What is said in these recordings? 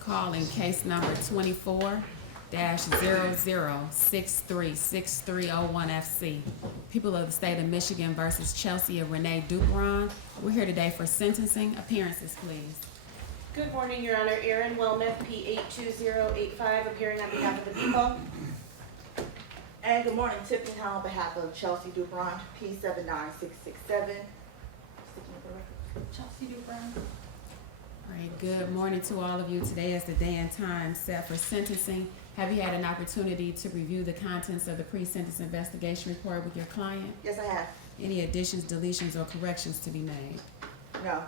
Calling case number 24-00636301FC. People of the state of Michigan versus Chelsea of Renee Duperon. We're here today for sentencing. Appearances, please. Good morning, Your Honor. Erin Wilmuth, P82085, appearing on behalf of the people. And good morning, Tiffany Hall on behalf of Chelsea Duperon, P79667. Chelsea Duperon. All right, good morning to all of you. Today is the day and time set for sentencing. Have you had an opportunity to review the contents of the pre-sentence investigation report with your client? Yes, I have. Any additions, deletions, or corrections to be made? No.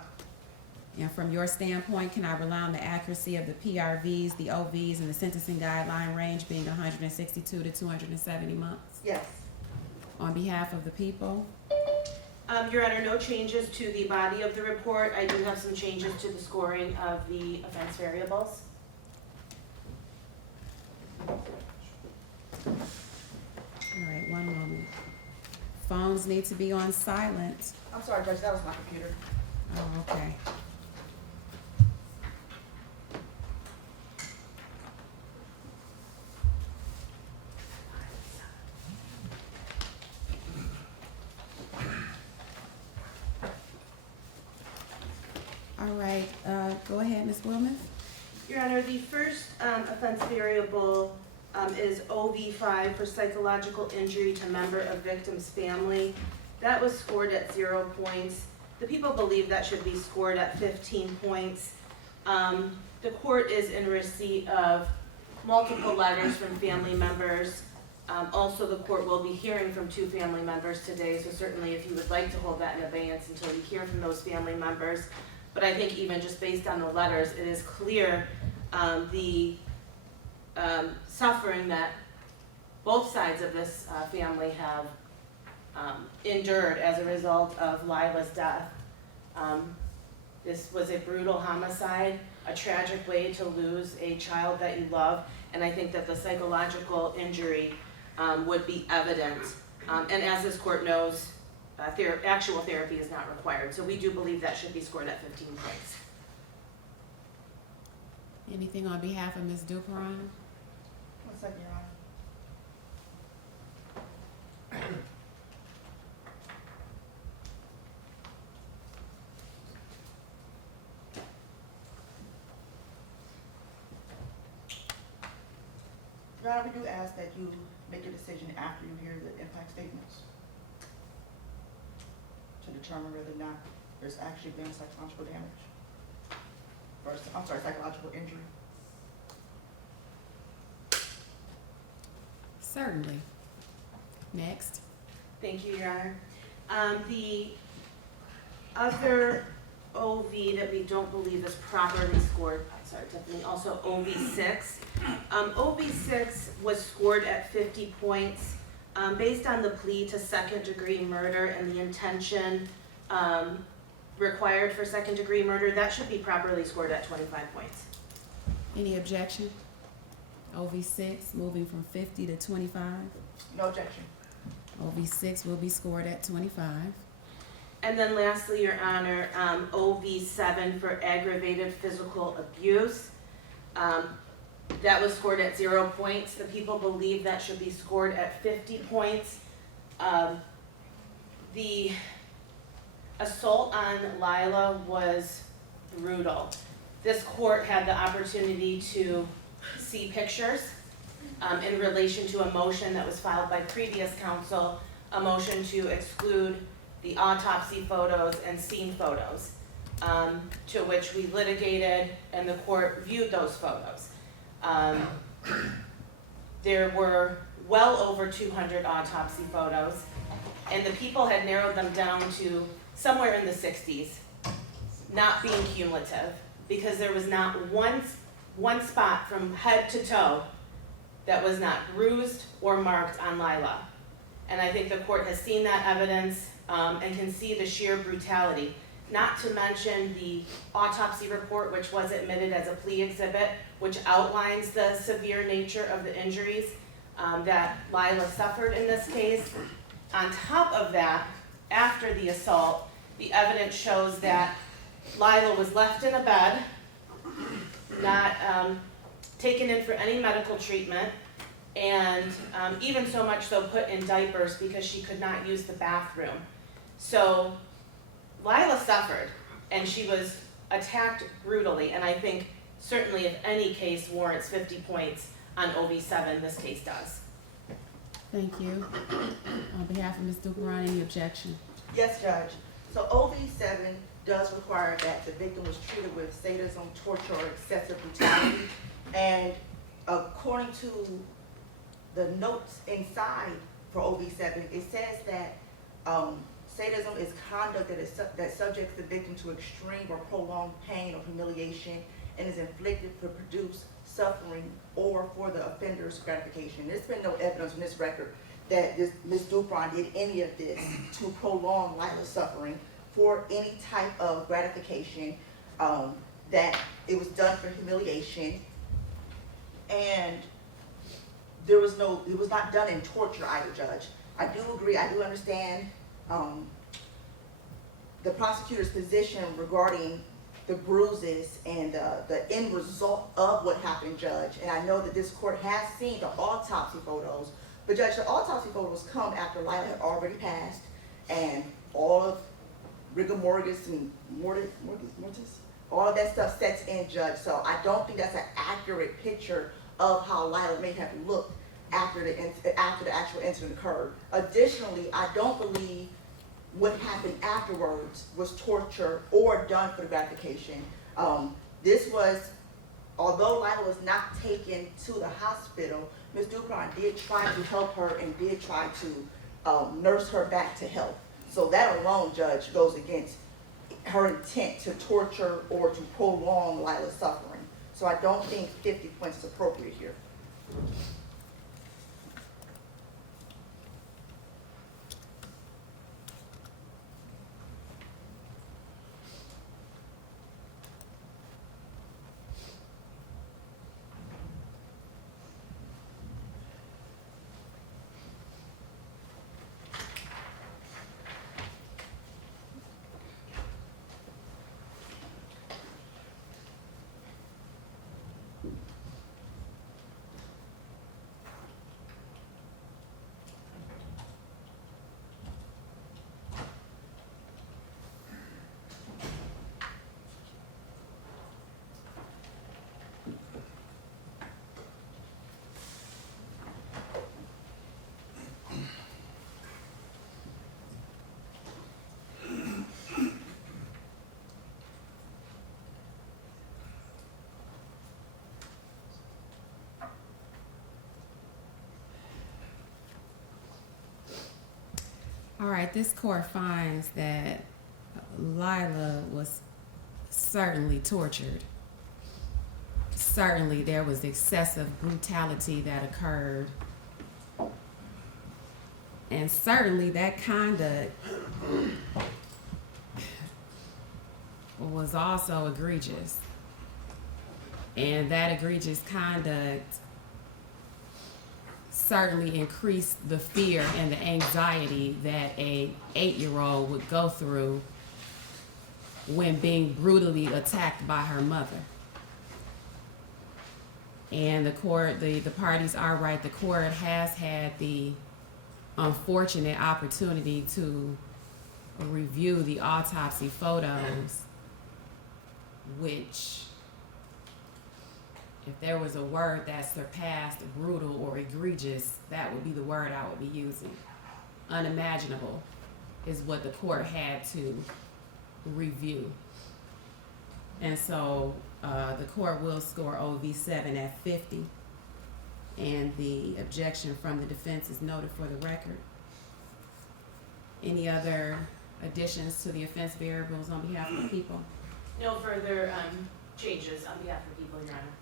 And from your standpoint, can I rely on the accuracy of the PRVs, the OVs, and the sentencing guideline range being 162 to 270 months? Yes. On behalf of the people? Your Honor, no changes to the body of the report. I do have some changes to the scoring of the offense variables. All right, one moment. Phones need to be on silent. I'm sorry, Judge, that was my computer. Oh, okay. All right, go ahead, Ms. Wilmuth. Your Honor, the first offense variable is OV5 for psychological injury to member of victim's family. That was scored at 0 points. The people believe that should be scored at 15 points. The court is in receipt of multiple letters from family members. Also, the court will be hearing from 2 family members today, so certainly if you would like to hold that in abeyance until you hear from those family members. But I think even just based on the letters, it is clear the suffering that both sides of this family have endured as a result of Lila's death. This was a brutal homicide, a tragic way to lose a child that you love, and I think that the psychological injury would be evident. And as this court knows, actual therapy is not required, so we do believe that should be scored at 15 points. Anything on behalf of Ms. Duperon? 1 second, Your Honor. Your Honor, we do ask that you make a decision after you hear the impact statements to determine whether or not there's actually been psychological damage. Or, I'm sorry, psychological injury. Certainly. Next. Thank you, Your Honor. The other OV that we don't believe is properly scored, sorry, Tiffany, also OV6. OV6 was scored at 50 points. Based on the plea to second-degree murder and the intention required for second-degree murder, that should be properly scored at 25 points. Any objection? OV6 moving from 50 to 25. No objection. OV6 will be scored at 25. And then lastly, Your Honor, OV7 for aggravated physical abuse. That was scored at 0 points. The people believe that should be scored at 50 points. The assault on Lila was brutal. This court had the opportunity to see pictures in relation to a motion that was filed by previous counsel, a motion to exclude the autopsy photos and scene photos, to which we litigated and the court viewed those photos. There were well over 200 autopsy photos, and the people had narrowed them down to somewhere in the 60s, not being cumulative, because there was not one spot from head to toe that was not bruised or marked on Lila. And I think the court has seen that evidence and can see the sheer brutality. Not to mention the autopsy report, which was admitted as a plea exhibit, which outlines the severe nature of the injuries that Lila suffered in this case. On top of that, after the assault, the evidence shows that Lila was left in a bed not taken in for any medical treatment, and even so much so put in diapers because she could not use the bathroom. So Lila suffered, and she was attacked brutally, and I think certainly if any case warrants 50 points on OV7, this case does. Thank you. On behalf of Ms. Duperon, any objection? Yes, Judge. So OV7 does require that the victim was treated with sadism, torture, or excessive brutality. And according to the notes inside for OV7, it says that sadism is conduct that subjects the victim to extreme or prolonged pain or humiliation and is inflicted to produce suffering or for the offender's gratification. There's been no evidence in this record that Ms. Duperon did any of this to prolong Lila's suffering for any type of gratification, that it was done for humiliation, and it was not done in torture either, Judge. I do agree, I do understand the prosecutor's position regarding the bruises and the end result of what happened, Judge. And I know that this court has seen the autopsy photos, but Judge, the autopsy photos come after Lila had already passed, and all of rigor mortis and mortis, all of that stuff sets in, Judge. So I don't think that's an accurate picture of how Lila may have looked after the actual incident occurred. Additionally, I don't believe what happened afterwards was torture or done for gratification. This was, although Lila was not taken to the hospital, Ms. Duperon did try to help her and did try to nurse her back to health. So that alone, Judge, goes against her intent to torture or to prolong Lila's suffering. So I don't think 50 points is appropriate here. All right, this court finds that Lila was certainly tortured. Certainly there was excessive brutality that occurred. And certainly that conduct was also egregious. And that egregious conduct certainly increased the fear and the anxiety that a 8-year-old would go through when being brutally attacked by her mother. And the court, the parties are right. The court has had the unfortunate opportunity to review the autopsy photos, which, if there was a word that surpassed brutal or egregious, that would be the word I would be using. Unimaginable is what the court had to review. And so the court will score OV7 at 50, and the objection from the defense is noted for the record. Any other additions to the offense variables on behalf of the people? No further changes on behalf of the people, Your Honor.